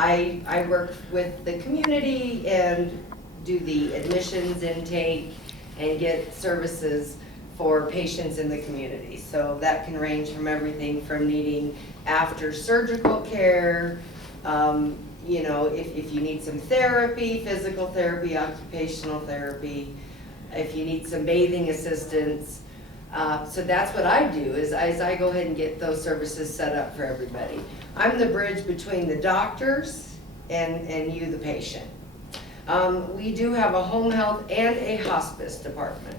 I work with the community and do the admissions intake and get services for patients in the community. So that can range from everything from needing after surgical care, you know, if you need some therapy, physical therapy, occupational therapy, if you need some bathing assistance. So that's what I do, is I go ahead and get those services set up for everybody. I'm the bridge between the doctors and you, the patient. We do have a home health and a hospice department.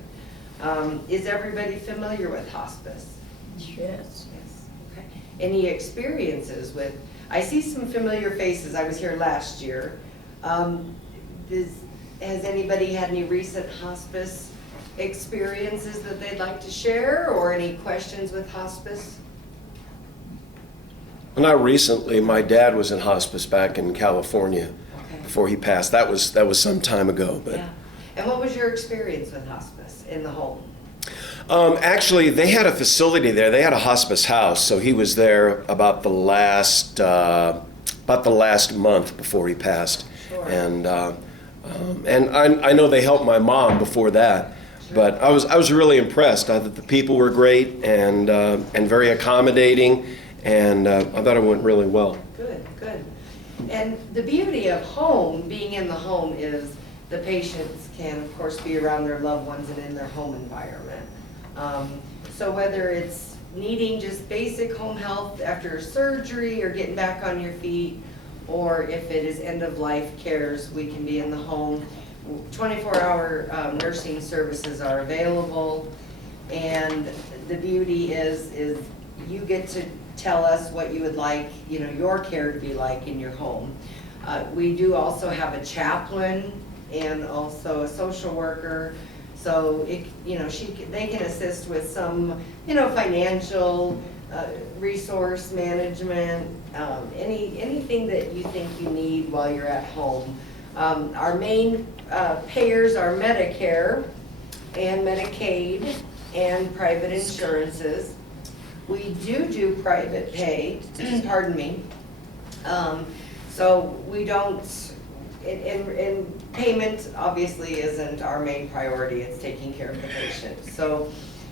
Is everybody familiar with hospice? Yes. Yes. Okay. Any experiences with, I see some familiar faces. I was here last year. Has anybody had any recent hospice experiences that they'd like to share, or any questions with hospice? Well, not recently. My dad was in hospice back in California before he passed. That was some time ago. But yeah. And what was your experience with hospice in the home? Actually, they had a facility there. They had a hospice house, so he was there about the last month before he passed. Sure. And I know they helped my mom before that. Sure. But I was really impressed. I thought the people were great and very accommodating, and I thought it went really well. Good, good. And the beauty of home, being in the home, is the patients can, of course, be around their loved ones and in their home environment. So whether it's needing just basic home health after surgery or getting back on your feet, or if it is end-of-life cares, we can be in the home. 24-hour nursing services are available, and the beauty is you get to tell us what you would like, you know, your care to be like in your home. We do also have a chaplain and also a social worker, so it, you know, they can assist with some, you know, financial resource management, anything that you think you need while you're at home. Our main payers are Medicare and Medicaid and private insurances. We do private pay, pardon me. So we don't, and payment obviously isn't our main priority, it's taking care of the patient. So,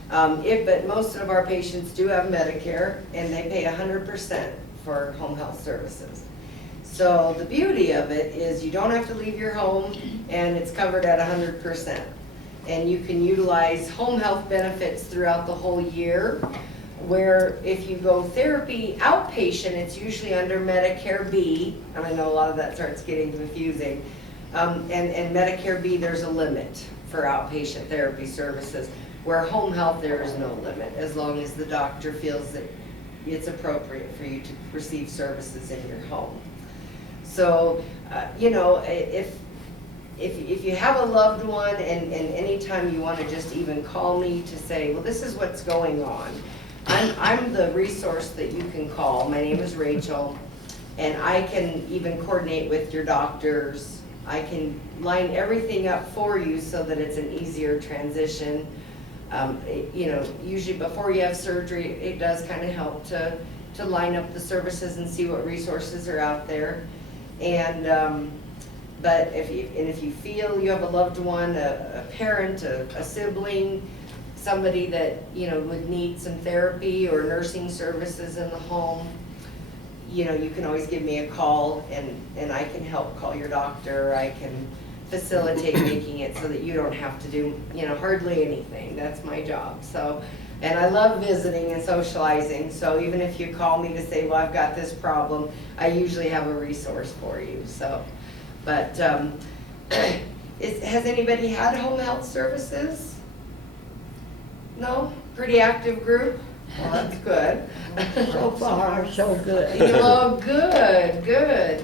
but most of our patients do have Medicare, and they pay 100% for home health services. So the beauty of it is you don't have to leave your home, and it's covered at 100%. And you can utilize home health benefits throughout the whole year, where if you go therapy outpatient, it's usually under Medicare B, and I know a lot of that starts getting confusing. And Medicare B, there's a limit for outpatient therapy services, where home health there is no limit, as long as the doctor feels that it's appropriate for you to receive services in your home. So, you know, if you have a loved one, and anytime you want to just even call me to say, well, this is what's going on, I'm the resource that you can call. My name is Rachel, and I can even coordinate with your doctors. I can line everything up for you so that it's an easier transition. You know, usually before you have surgery, it does kind of help to line up the services and see what resources are out there. And but if you feel you have a loved one, a parent, a sibling, somebody that, you know, would need some therapy or nursing services in the home, you know, you can always give me a call, and I can help call your doctor. I can facilitate making it so that you don't have to do, you know, hardly anything. That's my job. So, and I love visiting and socializing, so even if you call me to say, well, I've got this problem, I usually have a resource for you. So, but has anybody had home health services? No? Pretty active group? Well, that's good. So far, so good. Oh, good, good.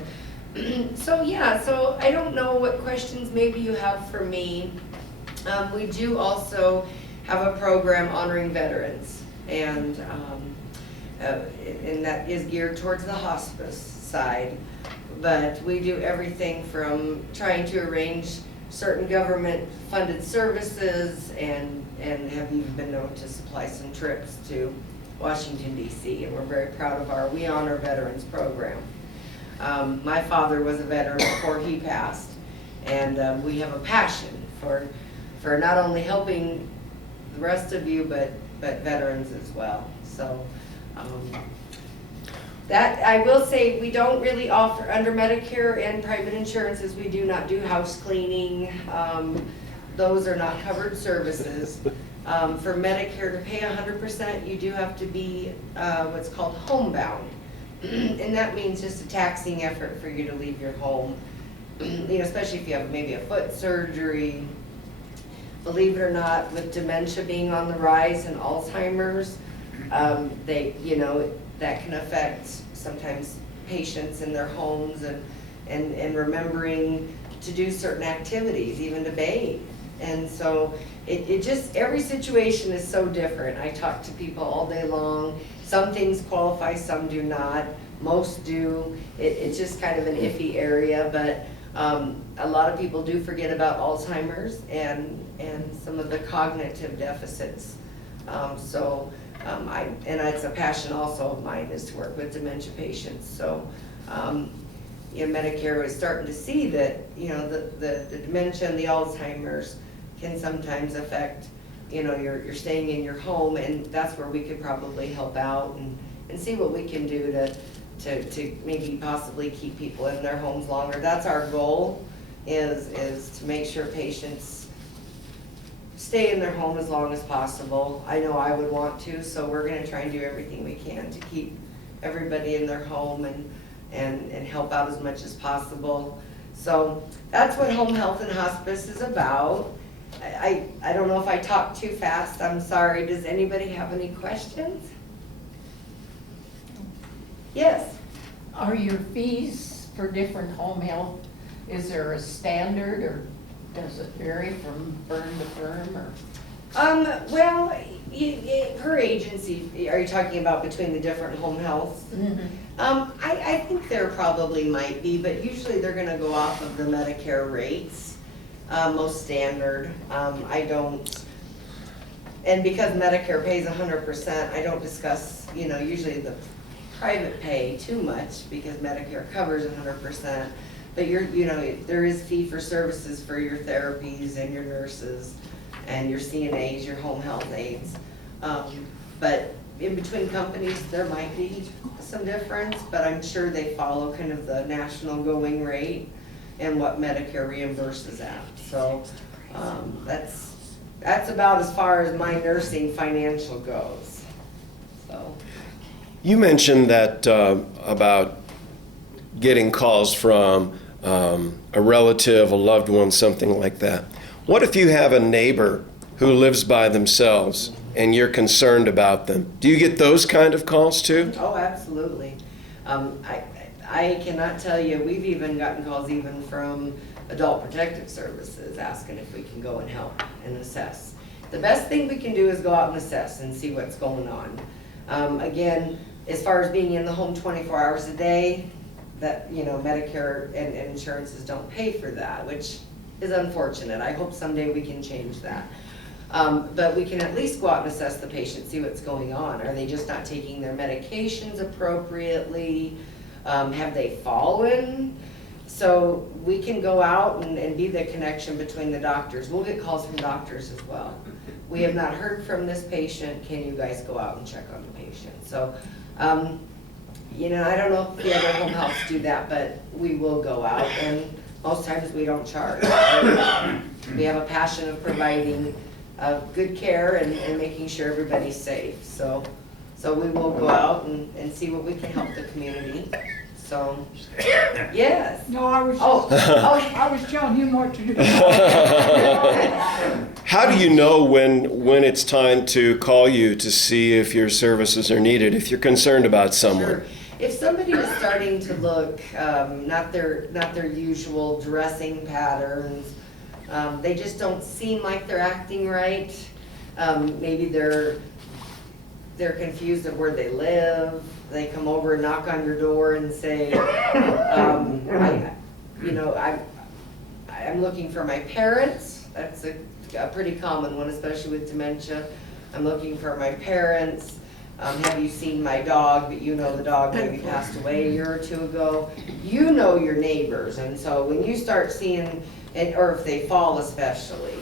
So yeah, so I don't know what questions maybe you have for me. We do also have a program honoring veterans, and that is geared towards the hospice side. But we do everything from trying to arrange certain government-funded services, and have even been known to supply some trips to Washington, D.C., and we're very proud of our We Honor Veterans program. My father was a veteran before he passed, and we have a passion for not only helping the rest of you, but veterans as well. So that, I will say, we don't really offer, under Medicare and private insurances, we do not do house cleaning. Those are not covered services. For Medicare, to pay 100%, you do have to be what's called homebound. And that means just a taxing effort for you to leave your home. Especially if you have maybe a foot surgery. Believe it or not, with dementia being on the rise and Alzheimer's, that can affect sometimes patients in their homes and remembering to do certain activities, even to bathe. And so it just, every situation is so different. I talk to people all day long. Some things qualify, some do not. Most do. It's just kind of an iffy area, but a lot of people do forget about Alzheimer's and some of the cognitive deficits. And it's a passion also of mine, is to work with dementia patients. So, Medicare is starting to see that, the dementia and the Alzheimer's can sometimes affect, you're staying in your home, and that's where we could probably help out and see what we can do to maybe possibly keep people in their homes longer. That's our goal, is to make sure patients stay in their home as long as possible. I know I would want to, so we're gonna try and do everything we can to keep everybody in their home and help out as much as possible. So that's what home health and hospice is about. I don't know if I talked too fast, I'm sorry. Does anybody have any questions? Yes? Are your fees for different home health, is there a standard, or does it vary from firm to firm, or? Well, per agency, are you talking about between the different home healths? Mm-hmm. I think there probably might be, but usually they're gonna go off of the Medicare rates, most standard. And because Medicare pays 100%, I don't discuss, usually the private pay too much, because Medicare covers 100%. But there is fee for services for your therapies and your nurses and your CNAs, your home health aides. But in between companies, there might be some difference, but I'm sure they follow kind of the national going rate and what Medicare reimburses at. So that's about as far as my nursing financial goes. So. You mentioned that about getting calls from a relative, a loved one, something like that. What if you have a neighbor who lives by themselves and you're concerned about them? Do you get those kind of calls too? Oh, absolutely. I cannot tell you, we've even gotten calls even from Adult Protective Services asking if we can go and help and assess. The best thing we can do is go out and assess and see what's going on. Again, as far as being in the home 24 hours a day, that Medicare and insurances don't pay for that, which is unfortunate. I hope someday we can change that. But we can at least go out and assess the patient, see what's going on. Are they just not taking their medications appropriately? Have they fallen? So we can go out and be the connection between the doctors. We'll get calls from doctors as well. We have not heard from this patient. Can you guys go out and check on the patient? So, I don't know if the other home healths do that, but we will go out, and most times we don't charge. We have a passion of providing good care and making sure everybody's safe. So we will go out and see what we can help the community. So, yes. No, I was I was telling him what to do. How do you know when it's time to call you to see if your services are needed, if you're concerned about someone? Sure. If somebody is starting to look not their usual dressing patterns, they just don't seem like they're acting right. Maybe they're confused of where they live. They come over and knock on your door and say, I'm looking for my parents. That's a pretty common one, especially with dementia. I'm looking for my parents. Have you seen my dog? But you know the dog maybe passed away a year or two ago. You know your neighbors, and so when you start seeing, or if they fall especially,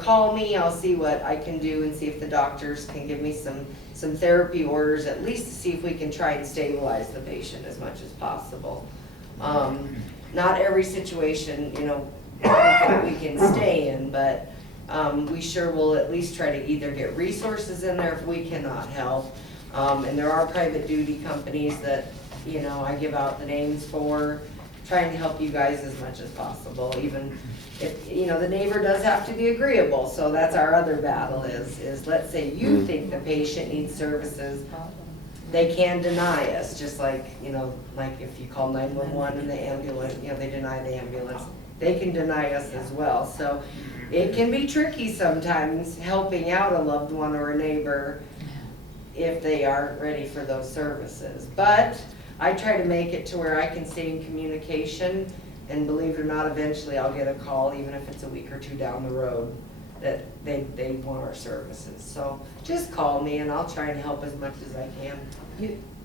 call me, I'll see what I can do and see if the doctors can give me some therapy orders, at least to see if we can try and stabilize the patient as much as possible. Not every situation, we can stay in, but we sure will at least try to either get resources in there if we cannot help. And there are private duty companies that, I give out the names for, trying to help you guys as much as possible, even if, the neighbor does have to be agreeable. So that's our other battle is let's say you think the patient needs services, they can deny us, just like, like if you call 911 and the ambulance, they deny the ambulance, they can deny us as well. So it can be tricky sometimes helping out a loved one or a neighbor if they aren't ready for those services. But I try to make it to where I can stay in communication, and believe it or not, eventually I'll get a call, even if it's a week or two down the road, that they want our services. So just call me and I'll try and help as much as I can.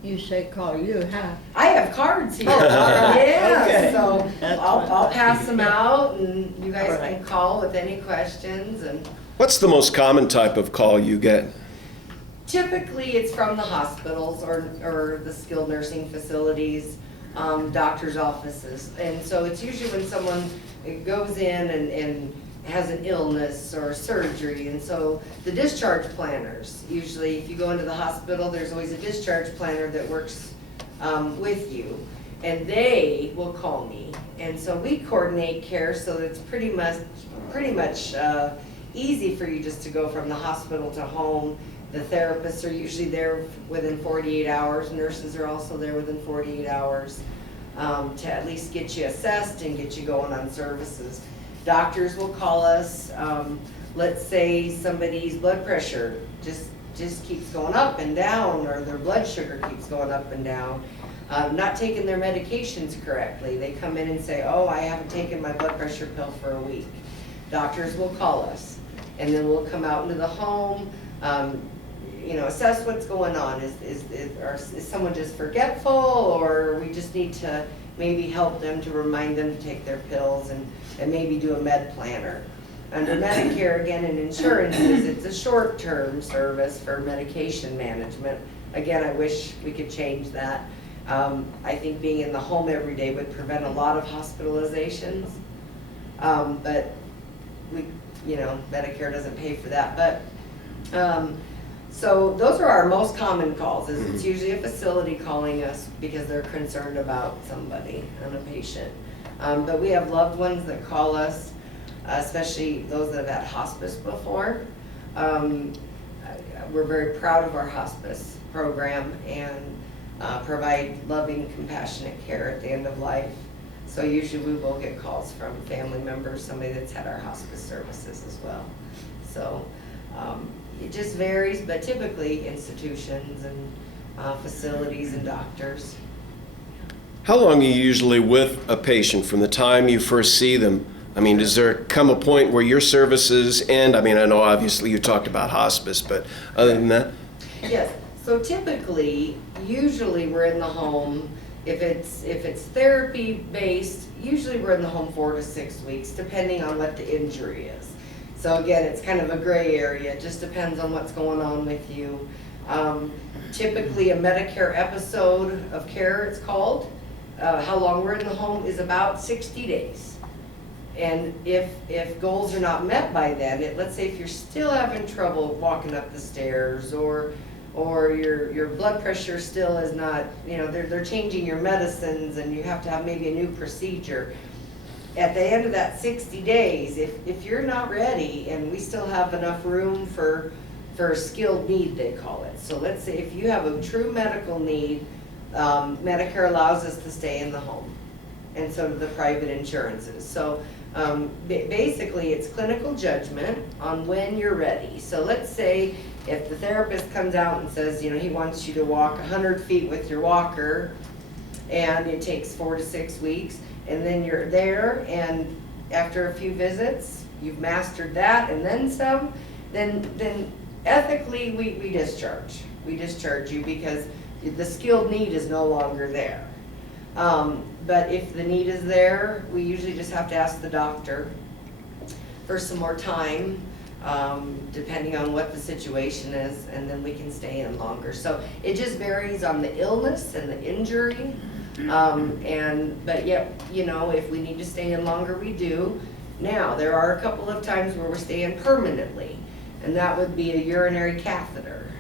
You say call you, huh? I have cards here. Oh, all right. Yeah, Okay. so That's I'll fine. pass them out, and you guys All can right. call with any questions. And What's the most common type of call you get? typically, it's from the hospitals or the skilled nursing facilities, doctor's offices. And so it's usually when someone goes in and has an illness or surgery. And so the discharge planners, usually if you go into the hospital, there's always a discharge planner that works with you. And they will call me. And so we coordinate care, so it's pretty much easy for you just to go from the hospital to home. The therapists are usually there within 48 hours. Nurses are also there within 48 hours to at least get you assessed and get you going on services. Doctors will call us. Let's say somebody's blood pressure just keeps going up and down, or their blood sugar keeps going up and down. Not taking their medications correctly. They come in and say, oh, I haven't taken my blood pressure pill for a week. Doctors will call us, and then we'll come out into the home, assess what's going on. Is someone just forgetful, or we just need to maybe help them to remind them to take their pills and maybe do a med planner. Under Medicare, again, and insurances, it's a short-term service for medication management. Again, I wish we could change that. I think being in the home every day would prevent a lot of hospitalizations. But Medicare doesn't pay for that. But so those are our most common calls. It's usually a facility calling us because they're concerned about somebody and a patient. But we have loved ones that call us, especially those that have had hospice before. We're very proud of our hospice program and provide loving, compassionate care at the end of life. So usually we will get calls from family members, somebody that's had our hospice services as well. So it just varies, but typically institutions and facilities and doctors. How long are you usually with a patient from the time you first see them? I mean, does there come a point where your services end? I mean, I know obviously you talked about hospice, but other than that? Yes, so typically, usually we're in the home, if it's therapy based, usually we're in the home 4 to 6 weeks, depending on what the injury is. So again, it's kind of a gray area, it just depends on what's going on with you. Typically a Medicare episode of care, it's called, how long we're in the home is about 60 days. And if goals are not met by then, let's say if you're still having trouble walking up the stairs, or your blood pressure still is not, they're changing your medicines and you have to have maybe a new procedure. At the end of that 60 days, if you're not ready and we still have enough room for skilled need, they call it. So let's say if you have a true medical need, Medicare allows us to stay in the home, and so do the private insurances. So basically it's clinical judgment on when you're ready. So let's say if the therapist comes out and says, he wants you to walk 100 feet with your walker, and it takes 4 to 6 weeks, and then you're there, and after a few visits, you've mastered that and then some, then ethically, we discharge. We discharge you because the skilled need is no longer there. But if the need is there, we usually just have to ask the doctor for some more time, depending on what the situation is, and then we can stay in longer. So it just varies on the illness and the injury. But yet, you know, if we need to stay in longer, we do. Now, there are a couple of times where we're staying permanently, and that would be a urinary catheter.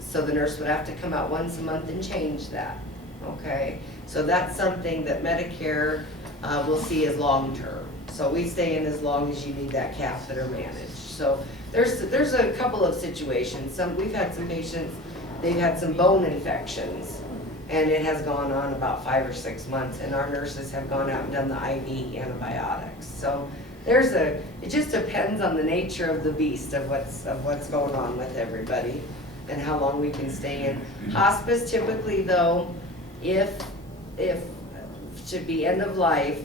So the nurse would have to come out once a month and change that, okay? So that's something that Medicare will see as long-term. So we stay in as long as you need that catheter managed. So there's a couple of situations. We've had some patients, they've had some bone infections, and it has gone on about 5 or 6 months, and our nurses have gone out and done the IV antibiotics. So it just depends on the nature of the beast, of what's going on with everybody and how long we can stay in. Hospice typically though, if should be end of life,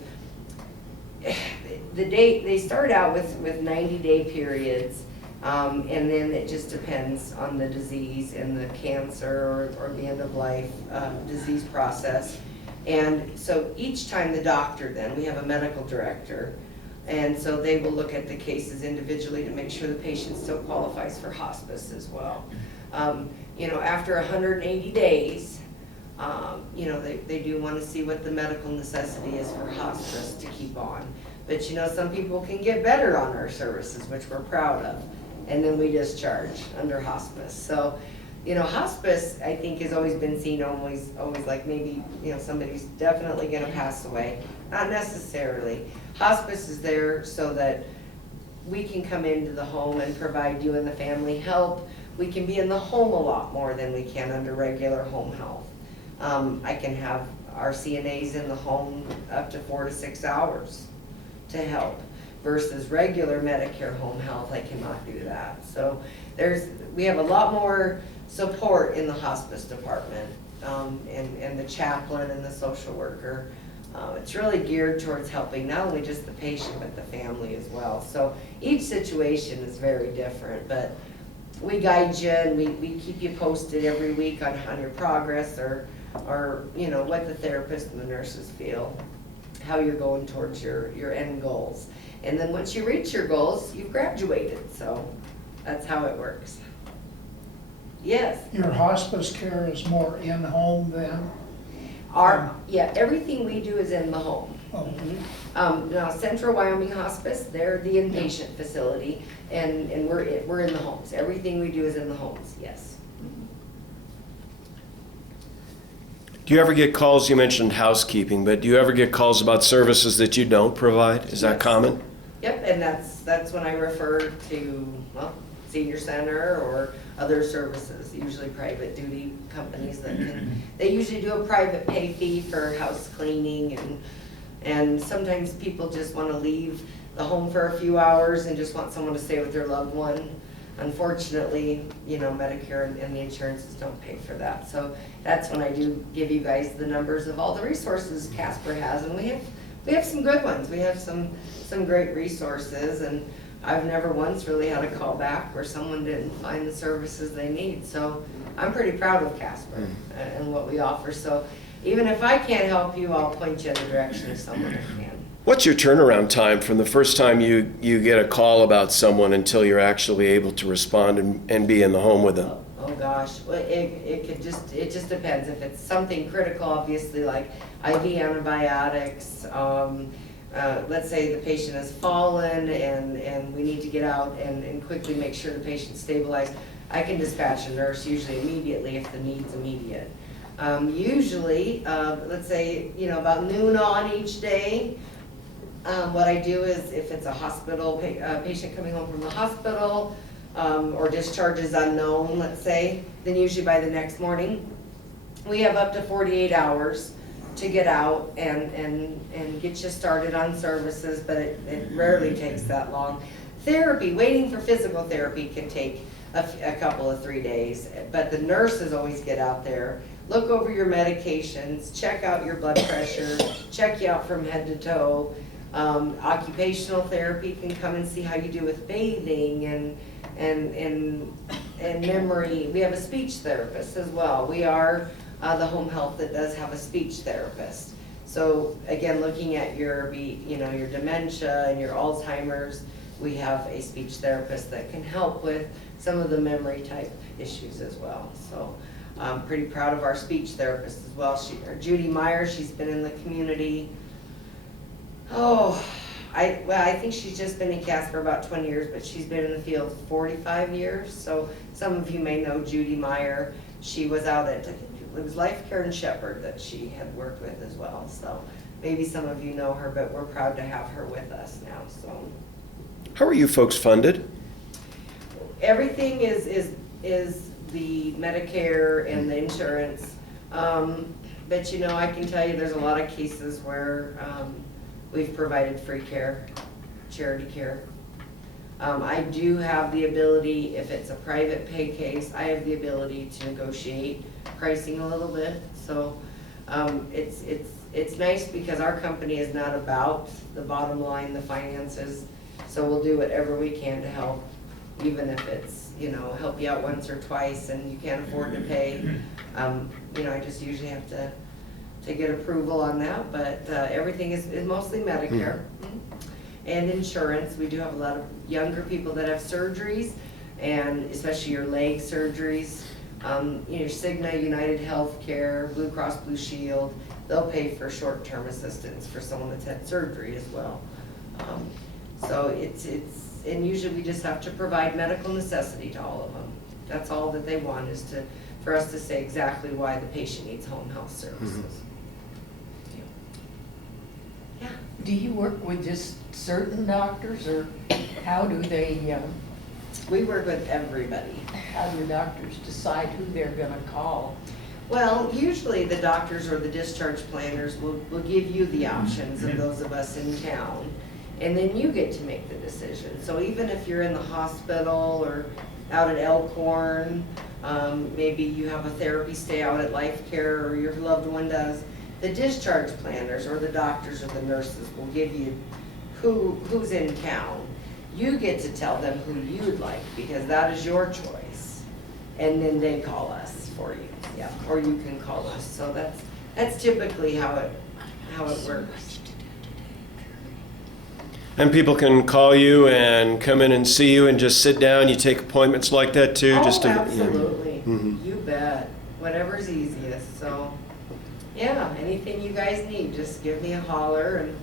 they start out with 90-day periods, and then it just depends on the disease and the cancer or the end of life disease process. And so each time the doctor, then we have a medical director, and so they will look at the cases individually to make sure the patient still qualifies for hospice as well. You know, after 180 days, you know, they do want to see what the medical necessity is for hospice to keep on. But you know, some people can get better on our services, which we're proud of, and then we discharge under hospice. So, you know, hospice, I think, has always been seen always like maybe, you know, somebody's definitely going to pass away. Not necessarily. Hospice is there so that we can come into the home and provide you and the family help. We can be in the home a lot more than we can under regular home health. I can have our CNAs in the home up to 4 to 6 hours to help, versus regular Medicare home health, I cannot do that. So we have a lot more support in the hospice department, and the chaplain and the social worker. It's really geared towards helping not only just the patient, but the family as well. So each situation is very different, but we guide you and we keep you posted every week on your progress, or you know, what the therapist and the nurses feel, how you're going towards your end goals. And then once you reach your goals, you've graduated. So that's how it works. Yes? Your hospice care is more in-home then? Yeah, everything we do is in the home. Oh, Now, Central Wyoming Hospice, they're the inpatient facility, and we're in the homes. Everything we do is in the homes, yes. Do you ever get calls, you mentioned housekeeping, but do you ever get calls about services that you don't provide? Is that Yes. common? Yep, and that's when I refer to, well, Senior Center or other services, usually private duty companies that they usually do a private pay fee for house cleaning, and sometimes people just want to leave the home for a few hours and just want someone to stay with their loved one. Unfortunately, you know, Medicare and the insurances don't pay for that. So that's when I do give you guys the numbers of all the resources Casper has, and we have some good ones. We have some great resources, and I've never once really had a call back where someone didn't find the services they need. So I'm pretty proud of Casper and what we offer. So even if I can't help you, I'll point you in the direction of someone who can. What's your turnaround time from the first time you get a call about someone until you're actually able to respond and be in the home with them? Oh gosh, well, it just depends. If it's something critical, obviously, like IV antibiotics, let's say the patient has fallen and we need to get out and quickly make sure the patient's stabilized, I can dispatch a nurse usually immediately if the need's immediate. Usually, let's say, you know, about noon on each day, what I do is if it's a hospital patient coming home from the hospital, or discharge is unknown, let's say, then usually by the next morning, we have up to 48 hours to get out and get you started on services, but it rarely takes that long. Therapy, waiting for physical therapy can take a couple of 3 days, but the nurses always get out there, look over your medications, check out your blood pressure, check you out from head to toe. Occupational therapy can come and see how you do with bathing and memory. We have a speech therapist as well. We are the home health that does have a speech therapist. So again, looking at your your dementia and your Alzheimer's, we have a speech therapist that can help with some of the memory type issues as well. So I'm pretty proud of our speech therapist as well. Judy Meyer, she's been in the community. I think she's just been in Casper about 20 years, but she's been in the field 45 years. So some of you may know Judy Meyer. She was out at, I think it was Life Care and Shepherd that she had worked with as well. So maybe some of you know her, but we're proud to have her with us now. So How are you folks funded? everything is the Medicare and the insurance. But I can tell you there's a lot of cases where we've provided free care, charity care. I do have the ability, if it's a private pay case, I have the ability to negotiate pricing a little bit. So it's nice because our company is not about the bottom line, the finances. So we'll do whatever we can to help, even if it's, help you out once or twice and you can't afford to pay. I just usually have to get approval on that, but everything is mostly Medicare and insurance. We do have a lot of younger people that have surgeries, and especially your leg surgeries. Your Cigna, United Healthcare, Blue Cross Blue Shield, they'll pay for short-term assistance for someone that's had surgery as well. So and usually we just have to provide medical necessity to all of them. That's all that they want, is for us to say exactly why the patient needs home health services. Yeah. Do you work with just certain doctors, or how do they, We work with everybody. how do doctors decide who they're gonna call? Well, usually the doctors or the discharge planners will give you the options of those of us in town, and then you get to make the decision. So even if you're in the hospital or out at Elkhorn, maybe you have a therapy stay out at Life Care, or your loved one does, the discharge planners or the doctors or the nurses will give you who's in town. You get to tell them who you'd like, because that is your choice. And then they call us for you, yeah, or you can call us. So that's typically how it works. And people can call you and come in and see you and just sit down. You take appointments like that too? Absolutely. Mhm. You bet. Whatever's easiest. So, yeah, anything you guys need, just give me a holler. And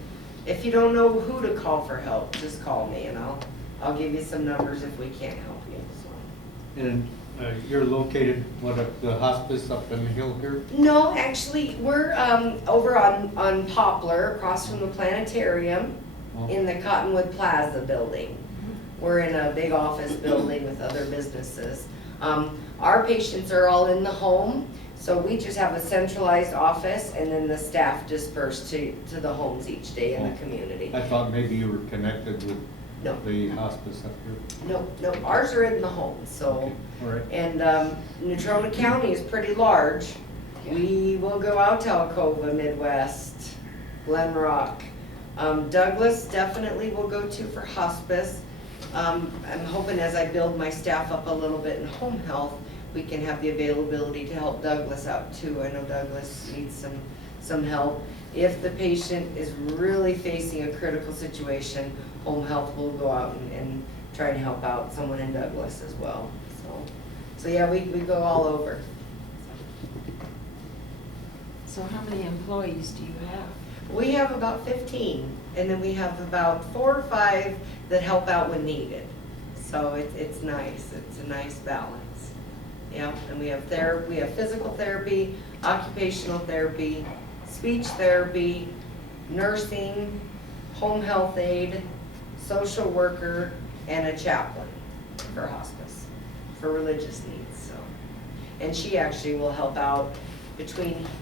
if you don't know who to call for help, just call me and I'll give you some numbers if we can't help you. So. And you're located, at the hospice up in the hill here? No, actually, we're over on Poplar, across from the planetarium, in the Cottonwood Plaza building. We're in a big office building with other businesses. Our patients are all in the home, so we just have a centralized office, and then the staff disperse to the homes each day in the community. I thought maybe you were connected with No. the hospice up here. No, ours are in the home, so. Okay, all right. And Natrona County is pretty large. We will go out to Alcova, Midwest, Glen Rock. Douglas definitely will go to for hospice. I'm hoping as I build my staff up a little bit in home health, we can have the availability to help Douglas out too. I know Douglas needs some help. If the patient is really facing a critical situation, home health will go out and try to help out someone in Douglas as well. So yeah, we go all over. So how many employees do you have? We have about 15, and then we have about 4 or 5 that help out when needed. So it's nice. It's a nice balance. Yeah, and we have physical therapy, occupational therapy, speech therapy, nursing, home health aide, social worker, and a chaplain for hospice, for religious needs. So, and she actually will help out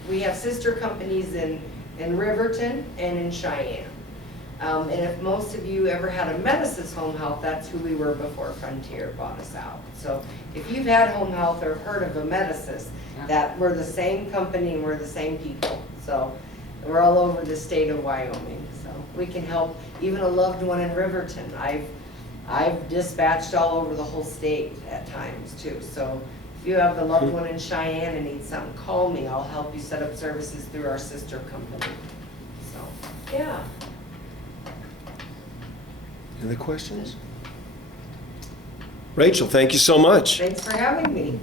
we have sister companies in Riverton and in Cheyenne. And if most of you ever had a Medicis Home Health, that's who we were before Frontier bought us out. So if you've had home health or heard of a Medicis, that we're the same company and we're the same people. So we're all over the state of Wyoming. So we can help even a loved one in Riverton. I've dispatched all over the whole state at times too. So if you have the loved one in Cheyenne and need something, call me. I'll help you set up services through our sister company. So, yeah. Any other questions? Rachel, thank you so much. Thanks for having me.